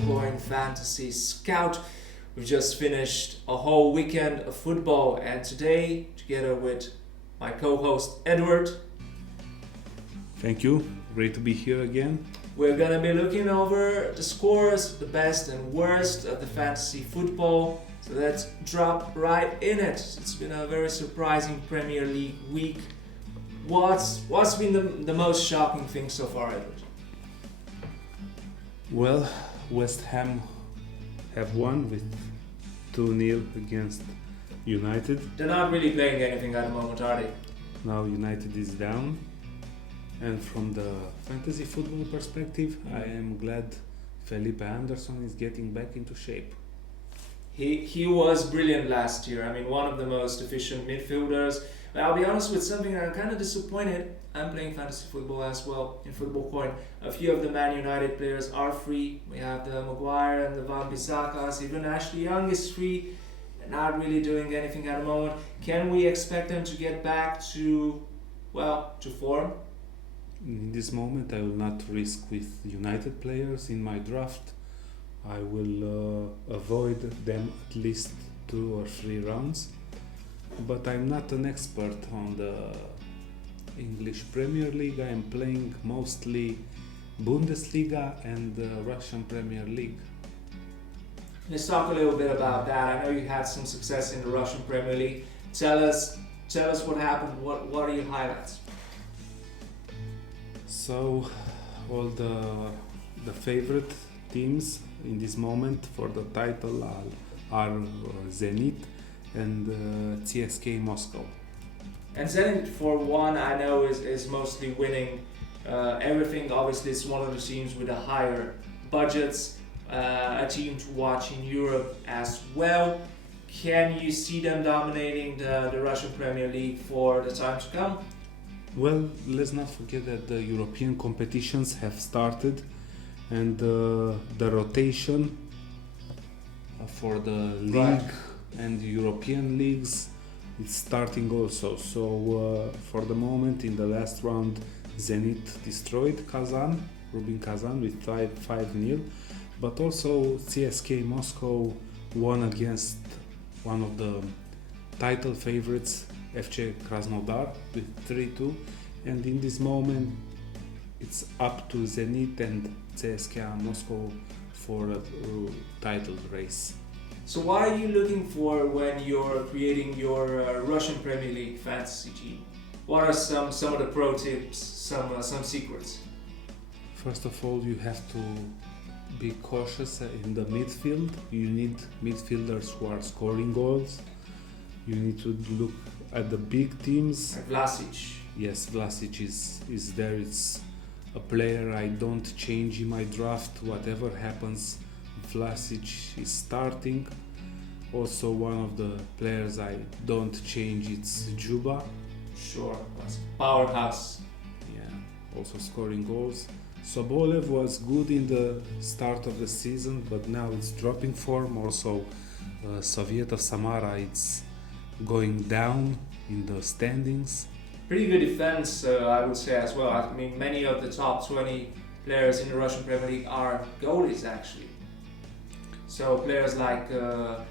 FootballCoin Fantasy Scout. We've just finished a whole weekend of football, and today, together with my co-host Edward, thank you, great to be here again. We're gonna be looking over the scores, the best and worst of the fantasy football. So let's drop right in it. It's been a very surprising Premier League week. What's been the most shocking thing so far, Edward? Well, West Ham have won with 2-0 against United. They're not really playing anything at the moment, are they? Now United is down. And from the fantasy football perspective, I am glad Felipe Anderson is getting back into shape. He was brilliant last year. I mean, one of the most efficient midfielders. But I'll be honest with something, I'm kind of disappointed. I'm playing fantasy football as well in FootballCoin. A few of the Man United players are free. We have the Maguire and the Van Bissakas. Even Ashley Young is free. They're not really doing anything at the moment. Can we expect them to get back to form? In this moment, I will not risk with United players in my draft. I will avoid them at least 2 or 3 rounds. But I'm not an expert on the English Premier League. I am playing mostly Bundesliga and the Russian Premier League. Let's talk a little bit about that. I know you had some success in the Russian Premier League. Tell us what happened. What are your highlights? So, all the favorite teams in this moment for the title are Zenit and CSK Moscow. And Zenit, for one, I know is mostly winning everything. Obviously, it's one of the teams with the higher budgets, a team to watch in Europe as well. Can you see them dominating the Russian Premier League for the time to come? Well, let's not forget that the European competitions have started, and the rotation for the league and the European leagues is starting also. So for the moment, in the last round, Zenit destroyed Rubin Kazan with 5-0, but also CSK Moscow won against one of the title favorites, FC Krasnodar, with 3-2, and in this moment it's up to Zenit and CSKA Moscow for a title race. So what are you looking for when you're creating your Russian Premier League fantasy team? What are some of the pro tips, some secrets? First of all, you have to be cautious in the midfield. You need midfielders who are scoring goals. You need to look at the big teams. Like Vlasic. Yes, Vlasic is there. It's a player I don't change in my draft. Whatever happens, Vlasic is starting. Also, one of the players I don't change, it's Juba. Sure, powerhouse. Yeah, also scoring goals. Sobolev was good in the start of the season, but now it's dropping form. Also, Soviet of Samara, it's going down in the standings. Pretty good defense, I would say as well. I mean, many of the top 20 players in the Russian Premier League are goalies, actually. So players like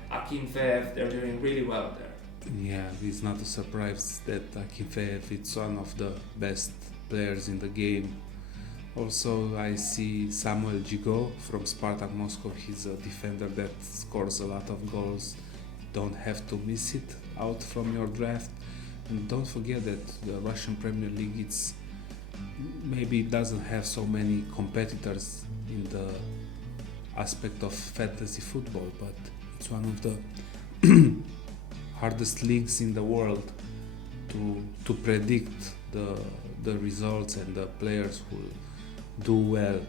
Akinfeev, they're doing really well there. Yeah, it's not a surprise that Akinfeev is one of the best players in the game. Also, I see Samuel Gigot from Spartak Moscow. He's a defender that scores a lot of goals. Don't have to miss it out from your draft. And don't forget that the Russian Premier League, maybe doesn't have so many competitors in the aspect of fantasy football, but it's one of the hardest leagues in the world to predict the results and the players who do well.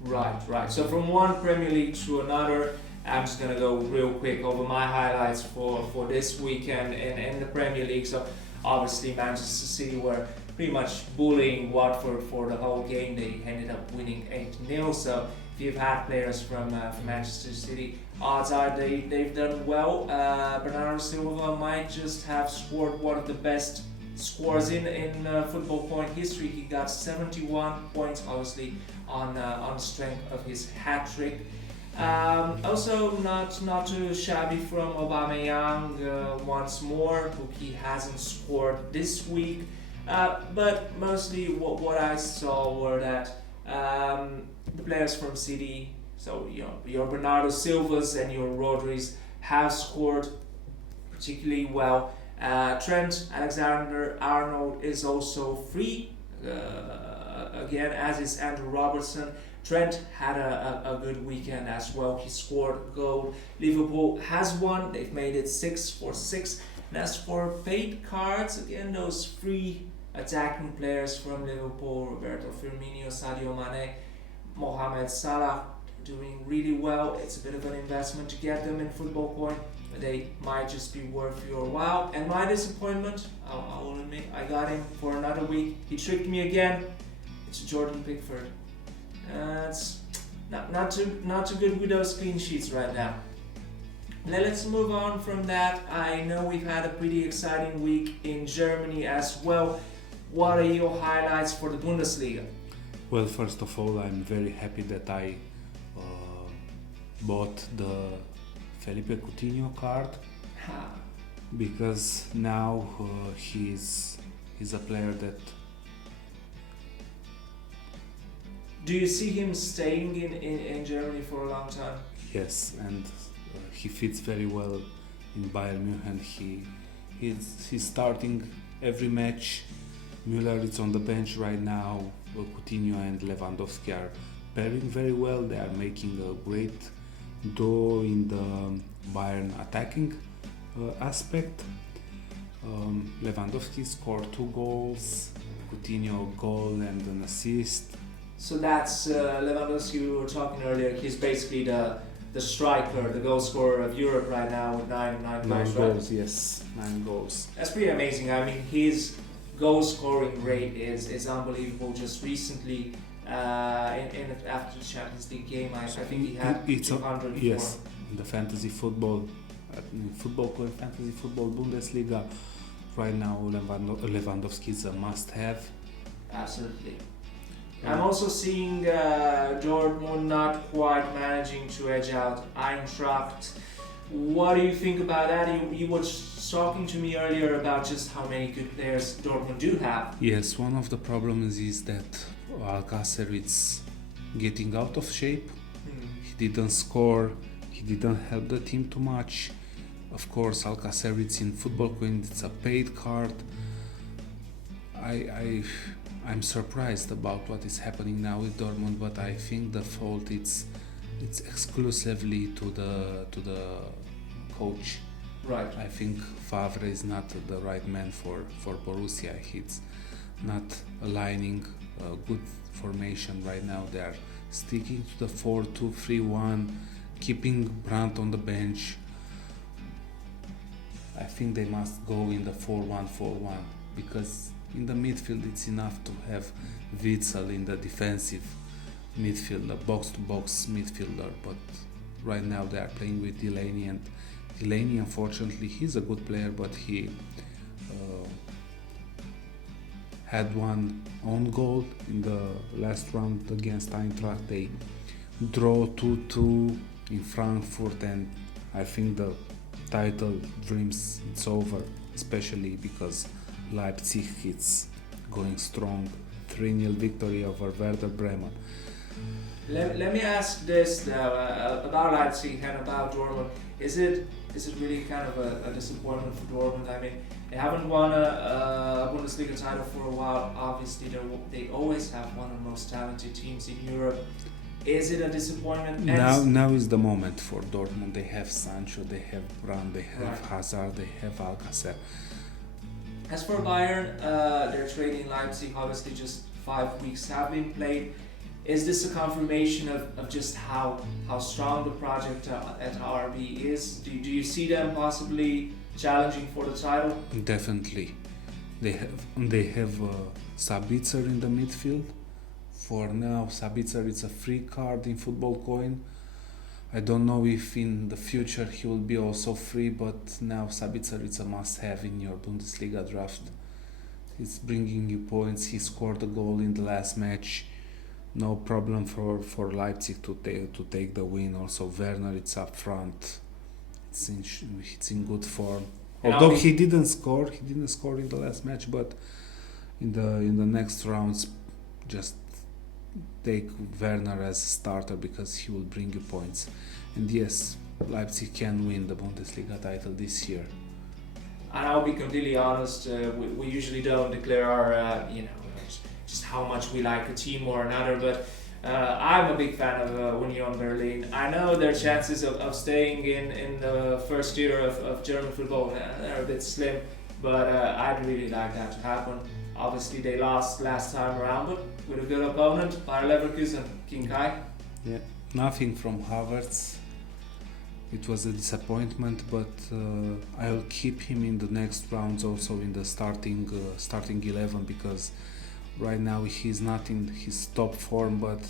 Right. So from one Premier League to another, I'm just going to go real quick over my highlights for this weekend in the Premier League. So obviously Manchester City were pretty much bullying Watford for the whole game. They ended up winning 8-0. So if you've had players from Manchester City, odds are they've done well. Bernardo Silva might just have scored one of the best scores in FootballCoin history. He got 71 points, obviously on strength of his hat trick. Also, not too shabby from Aubameyang once more, who he hasn't scored this week. But mostly what I saw were that the players from City, so your Bernardo Silvas and your Rodris, have scored particularly well. Trent Alexander-Arnold is also free, again, as is Andrew Robertson. Trent had a good weekend as well. He scored a goal. Liverpool has won. They've made it 6-6. And as for paid cards, again, those free attacking players from Liverpool, Roberto Firmino, Sadio Mane, Mohamed Salah, doing really well. It's a bit of an investment to get them in FootballCoin. They might just be worth your while. And my disappointment, I will admit, I got him for another week. He tricked me again. It's Jordan Pickford. It's not too good with those clean sheets right now. Let's move on from that. I know we've had a pretty exciting week in Germany as well. What are your highlights for the Bundesliga? Well, first of all, I'm very happy that I bought the Felipe Coutinho card, because now he's a player that... Do you see him staying in Germany for a long time? Yes, and he fits very well in Bayern Munich. He's starting every match. Müller is on the bench right now. Coutinho and Lewandowski are pairing very well. They are making a great duo in the Bayern attacking aspect. Lewandowski scored 2 goals, Coutinho a goal and an assist. So that's Lewandowski we were talking earlier. He's basically the striker, the goal scorer of Europe right now with 9 goals, right? Yes, 9 goals. That's pretty amazing. I mean, his goal scoring rate is unbelievable. Just recently, after the Champions League game, I think he had 200 before. Yes, in the fantasy football, FootballCoin Fantasy Football Bundesliga, right now Lewandowski is a must-have. Absolutely. I'm also seeing Dortmund not quite managing to edge out Eintracht. What do you think about that? You were talking to me earlier about just how many good players Dortmund do have. Yes, one of the problems is that Alcacer is getting out of shape. He didn't score, he didn't help the team too much. Of course, Alcacer is in FootballCoin, it's a paid card. I'm surprised about what is happening now with Dortmund, but I think the fault it's exclusively to the coach. Right. I think Favre is not the right man for Borussia. He's not aligning a good formation right now. They are sticking to the 4-2-3-1, keeping Brandt on the bench. I think they must go in the 4-1-4-1, because in the midfield it's enough to have Witsel in the defensive midfield, a box-to-box midfielder, but right now they are playing with Delaney, and Delaney, unfortunately, he's a good player, but he had one own goal in the last round against Eintracht. They draw 2-2 in Frankfurt, and I think the title dreams it's over, especially because Leipzig is going strong. 3-0 victory over Werder Bremen. Let me ask this about Leipzig and about Dortmund. Is it really kind of a disappointment for Dortmund? I mean, they haven't won a Bundesliga title for a while. Obviously, they always have one of the most talented teams in Europe. Is it a disappointment? Now is the moment for Dortmund. They have Sancho, they have Brandt, they have Right. Hazard, they have Alcacer. As for Bayern, they're trading Leipzig. Obviously, just 5 weeks have been played. Is this a confirmation of just how strong the project at RB is? Do you see them possibly challenging for the title? Definitely. They have Sabitzer in the midfield. For now, Sabitzer is a free card in FootballCoin. I don't know if in the future he will be also free, but now Sabitzer is a must-have in your Bundesliga draft. It's bringing you points. He scored a goal in the last match. no problem for Leipzig to take the win. Also Werner, it's up front. It's in good form. Although he didn't score in the last match, but in the next rounds, just take Werner as a starter because he will bring you points. And yes, Leipzig can win the Bundesliga title this year. And I'll be completely honest, we usually don't declare our, just how much we like a team or another, but I'm a big fan of Union Berlin. I know their chances of staying in the first tier of German football are a bit slim, but I'd really like that to happen. Obviously they lost last time around, but with a good opponent, Bayer Leverkusen, King Kai. Yeah, nothing from Havertz. It was a disappointment, but I'll keep him in the next rounds also in the starting 11 because right now he's not in his top form, but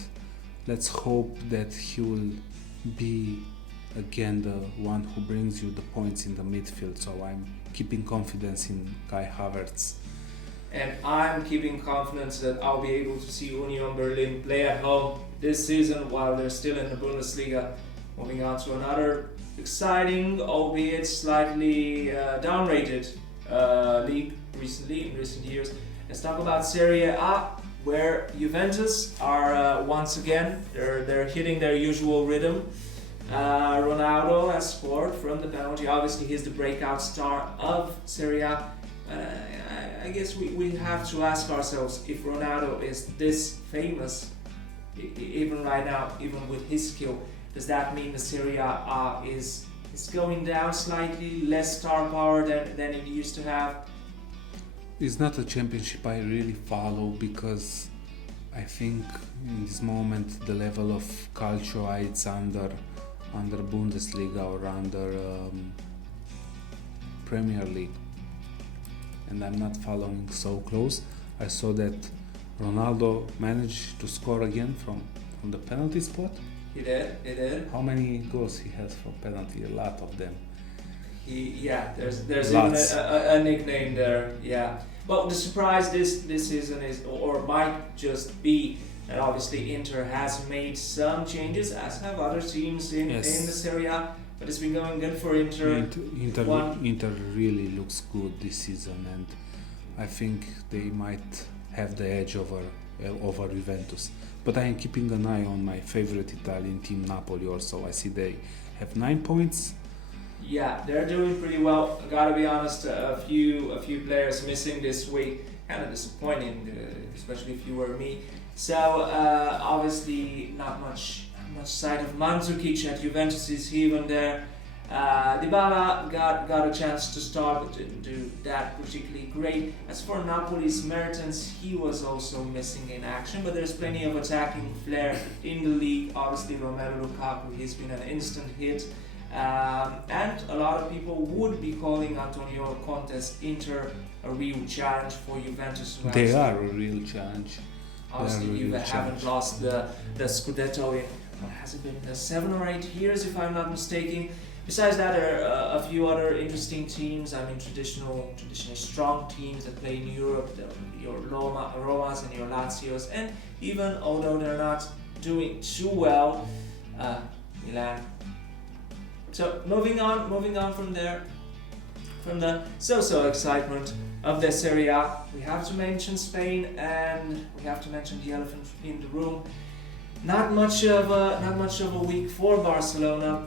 let's hope that he will be again the one who brings you the points in the midfield. So I'm keeping confidence in Kai Havertz. And I'm keeping confidence that I'll be able to see Union Berlin play at home this season while they're still in the Bundesliga. Moving on to another exciting, albeit slightly downrated league in recent years. Let's talk about Serie A, where Juventus are once again, they're hitting their usual rhythm. Ronaldo has scored from the penalty. Obviously, he's the breakout star of Serie A. I guess we have to ask ourselves if Ronaldo is this famous, even right now, even with his skill. Does that mean the Serie A is going down slightly, less star power than it used to have? It's not a championship I really follow because I think in this moment the level of calcio it's under Bundesliga or under Premier League, and I'm not following so close. I saw that Ronaldo managed to score again from the penalty spot. He did. How many goals he has from penalty? A lot of them. There's even a nickname there. Yeah. Well, the surprise this season is, or might just be, that obviously Inter has made some changes, as have other teams in the Serie A. But it's been going good for Inter. Inter really looks good this season, and I think they might have the edge over Juventus. But I am keeping an eye on my favorite Italian team, Napoli. Also, I see they have 9 points. Yeah, they're doing pretty well. I gotta be honest, a few players missing this week, kind of disappointing, especially if you were me. So obviously not much sight of Mandzukic at Juventus. Is even there? Dybala got a chance to start, but didn't do that particularly great. As for Napoli's Mertens, he was also missing in action, but there's plenty of attacking flair in the league. Obviously Romelu Lukaku, he's been an instant hit. And a lot of people would be calling Antonio Conte's Inter a real challenge for Juventus. They are a real challenge. Obviously, Juve haven't lost the Scudetto in, what has it been, 7 or 8 years, if I'm not mistaken. Besides that, there are a few other interesting teams. I mean, traditionally strong teams that play in Europe, your Romas and your Lazios, and even although they're not doing too well, Milan. So moving on from there, from the so excitement of the Serie A, we have to mention Spain, and we have to mention the elephant in the room. Not much of a week for Barcelona,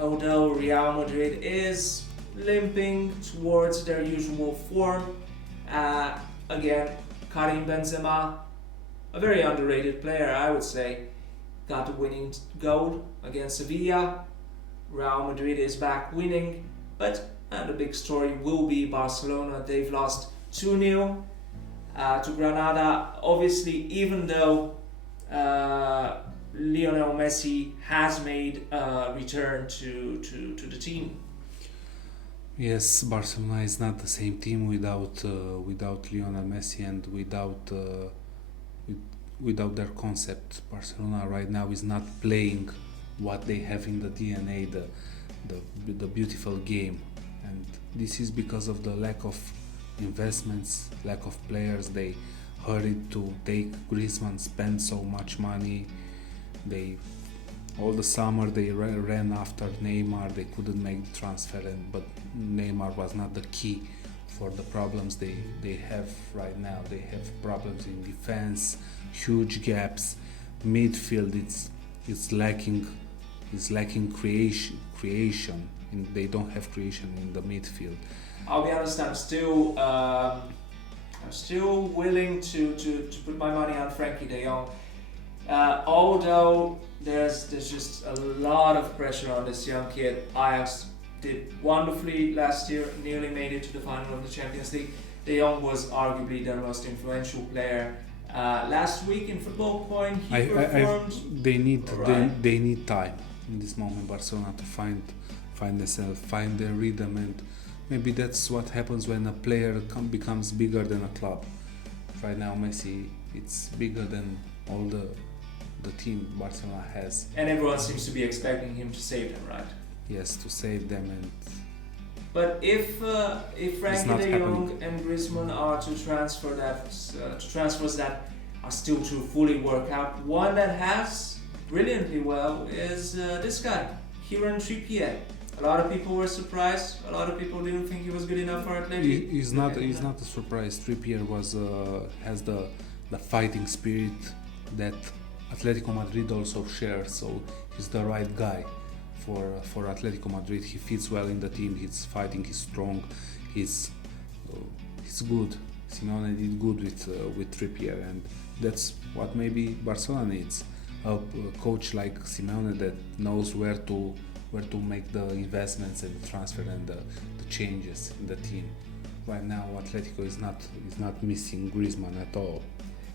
although Real Madrid is limping towards their usual form. Again, Karim Benzema, a very underrated player, I would say, got the winning goal against Sevilla. Real Madrid is back winning, but the big story will be Barcelona. They've lost 2-0 to Granada. Obviously, even though Lionel Messi has made a return to the team. Yes, Barcelona is not the same team without Lionel Messi and without their concept. Barcelona right now is not playing what they have in the DNA, the beautiful game, and this is because of the lack of investments, lack of players. They hurried to take Griezmann, spend so much money. They all the summer they ran after Neymar. They couldn't make the transfer, but Neymar was not the key for the problems they have right now. They have problems in defense, huge gaps, midfield. It's lacking creation. They don't have creation in the midfield. I'll be honest. I'm still willing to put my money on Frankie De Jong. Although there's just a lot of pressure on this young kid. Ajax did wonderfully last year, nearly made it to the final of the Champions League. De Jong was arguably their most influential player. Last week in FootballCoin, he performed. They need time in this moment, Barcelona, to find themselves, find their rhythm, and maybe that's what happens when a player becomes bigger than a club. Right now, Messi, it's bigger than all the team Barcelona has. And everyone seems to be expecting him to save them, right? Yes, to save them. But if Frankie De Jong and Griezmann are transfers that are still to fully work out, one that has brilliantly well is this guy, Kieran Trippier. A lot of people were surprised. A lot of people didn't think he was good enough for Atleti. He's not a surprise. Trippier has the fighting spirit that Atletico Madrid also shares. So he's the right guy for Atletico Madrid. He fits well in the team. He's fighting. He's strong. He's good. Simeone did good with Trippier, and that's what maybe Barcelona needs. A coach like Simeone that knows where to make the investments and the transfer and the changes in the team. Right now, Atletico is not missing Griezmann at all.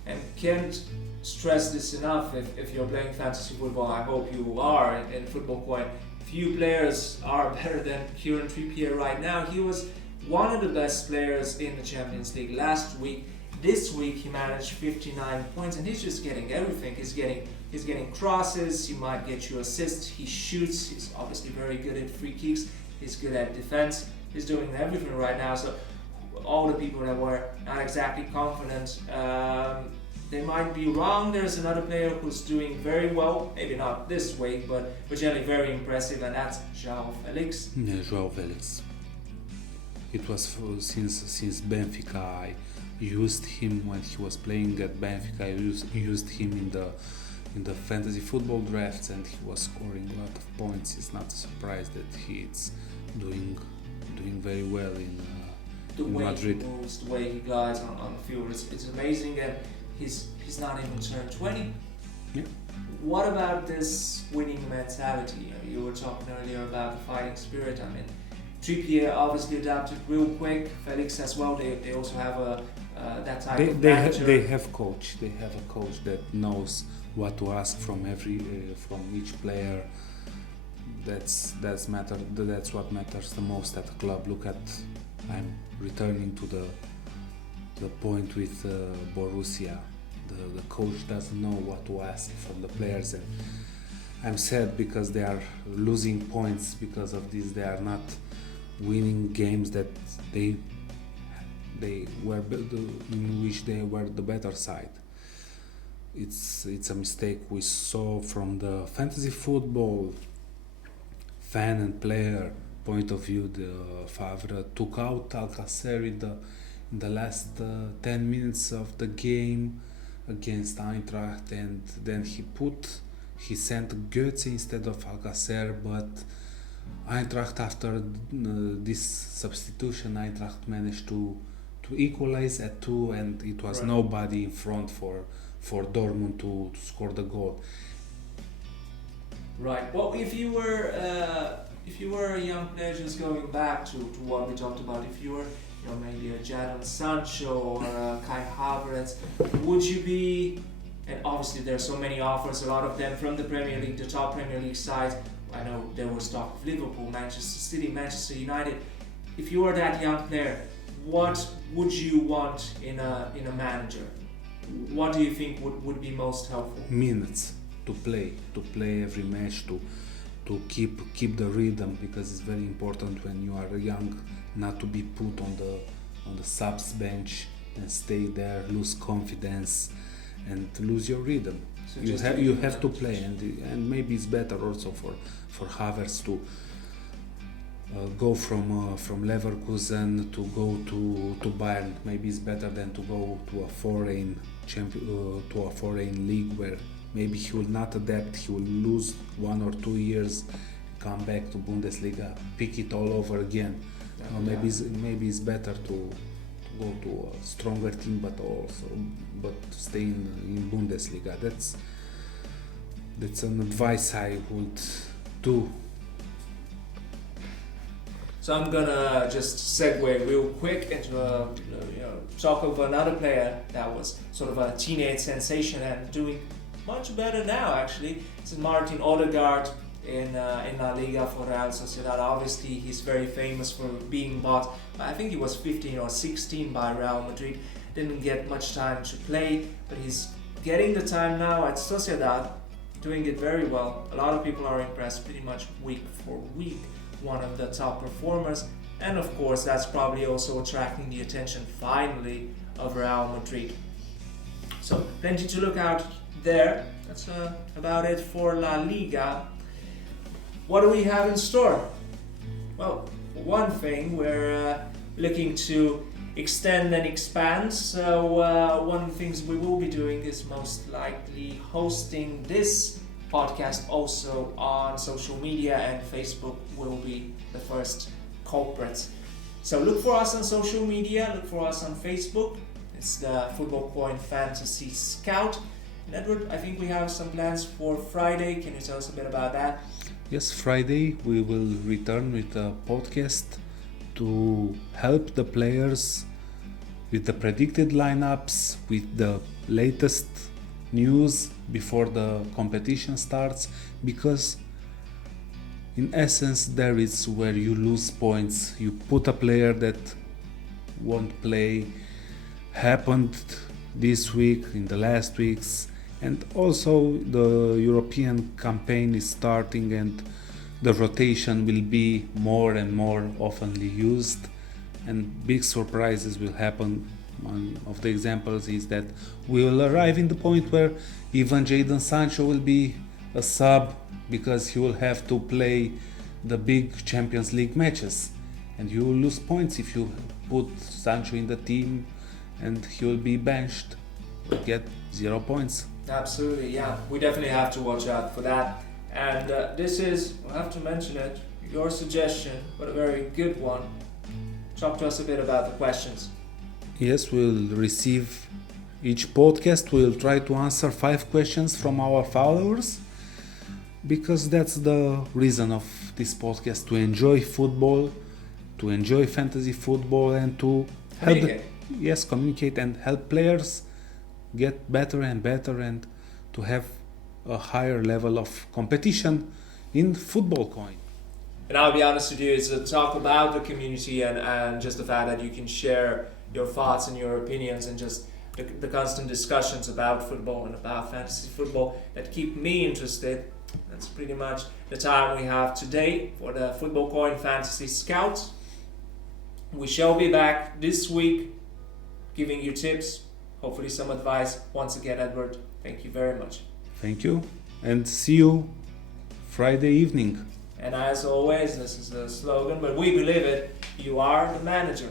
And can't stress this enough. If you're playing fantasy football, I hope you are in FootballCoin. Few players are better than Kieran Trippier right now. He was one of the best players in the Champions League last week. This week he managed 59 points, and he's just getting everything. He's getting crosses. He might get you assists. He shoots. He's obviously very good at free kicks. He's good at defense. He's doing everything right now. So all the people that were not exactly confident, they might be wrong. There's another player who's doing very well, maybe not this week, but generally very impressive, and that's João Felix. Yeah, João Felix. It was since Benfica. I used him when he was playing at Benfica. I used him in the fantasy football drafts, and he was scoring a lot of points. It's not a surprise that he's doing very well in Madrid. The way he moves, the way he glides on the field, it's amazing, and he's not even turned 20. Yeah. What about this winning mentality? You were talking earlier about the fighting spirit. I mean, Trippier obviously adapted real quick. Felix as well. They also have that type of manager. They have a coach that knows what to ask from each player. That's what matters the most at the club. Look at, I'm returning to the point with Borussia. The coach doesn't know what to ask from the players, and I'm sad because they are losing points because of this. They are not winning games that they were in which they were the better side. It's a mistake we saw from the fantasy football fan and player point of view. The Favre took out Alcacer in the last 10 minutes of the game against Eintracht, and then he sent Götze instead of Alcacer, but Eintracht, after this substitution, Eintracht managed to equalize at 2, and it was nobody in front for Dortmund to score the goal. Right. Well, if you were a young player, just going back to what we talked about, if you were maybe a Jadon Sancho or a Kai Havertz, would you be? And obviously there are so many offers, a lot of them from the Premier League, the top Premier League sides. I know there was talk of Liverpool, Manchester City, Manchester United. If you were that young player, what would you want in a manager? What do you think would be most helpful? Minutes to play every match, to keep the rhythm, because it's very important when you are young not to be put on the subs bench and stay there, lose confidence, and lose your rhythm. So You have to play, and maybe it's better also for Havertz to go from Leverkusen to go to Bayern. Maybe it's better than to go to a foreign league where maybe he will not adapt. He will lose 1 or 2 years, come back to Bundesliga, pick it all over again. Maybe it's better to go to a stronger team, but stay in Bundesliga. That's an advice I would do. So I'm gonna just segue real quick into talk of another player that was sort of a teenage sensation and doing much better now. Actually, this is Martin Odegaard in La Liga for Real Sociedad. Obviously, he's very famous for being bought. I think he was 15 or 16 by Real Madrid. Didn't get much time to play, but he's getting the time now at Sociedad, doing it very well. A lot of people are impressed pretty much week for week. One of the top performers, and of course that's probably also attracting the attention finally of Real Madrid. So plenty to look out there. That's about it for La Liga. What do we have in store? Well, for one thing, we're looking to extend and expand. So one of the things we will be doing is most likely hosting this podcast also on social media, and Facebook will be the first culprit. So look for us on social media, look for us on Facebook. It's the FootballCoin Fantasy Scout. And Edward, I think we have some plans for Friday. Can you tell us a bit about that? Yes, Friday we will return with a podcast to help the players with the predicted lineups, with the latest news before the competition starts, because in essence there is where you lose points. You put a player that won't play. Happened this week, in the last weeks, and also the European campaign is starting and the rotation will be more and more oftenly used, and big surprises will happen. One of the examples is that we will arrive in the point where even Jadon Sancho will be a sub because he will have to play the big Champions League matches, and you will lose points if you put Sancho in the team and he will be benched, will get 0 points. Absolutely, yeah. We definitely have to watch out for that. And this is, we'll have to mention it, your suggestion, but a very good one. Talk to us a bit about the questions. Yes, we'll receive each podcast. We'll try to answer 5 questions from our followers, because that's the reason of this podcast, to enjoy football, to enjoy fantasy football, and to communicate and help players get better and better, and to have a higher level of competition in FootballCoin. And I'll be honest with you, it's a talk about the community and just the fact that you can share your thoughts and your opinions, and just the constant discussions about football and about fantasy football that keep me interested. That's pretty much the time we have today for the FootballCoin Fantasy Scout. We shall be back this week giving you tips, hopefully some advice. Once again, Edward, thank you very much. Thank you, and see you Friday evening. And as always, this is the slogan, but we believe it, you are the manager.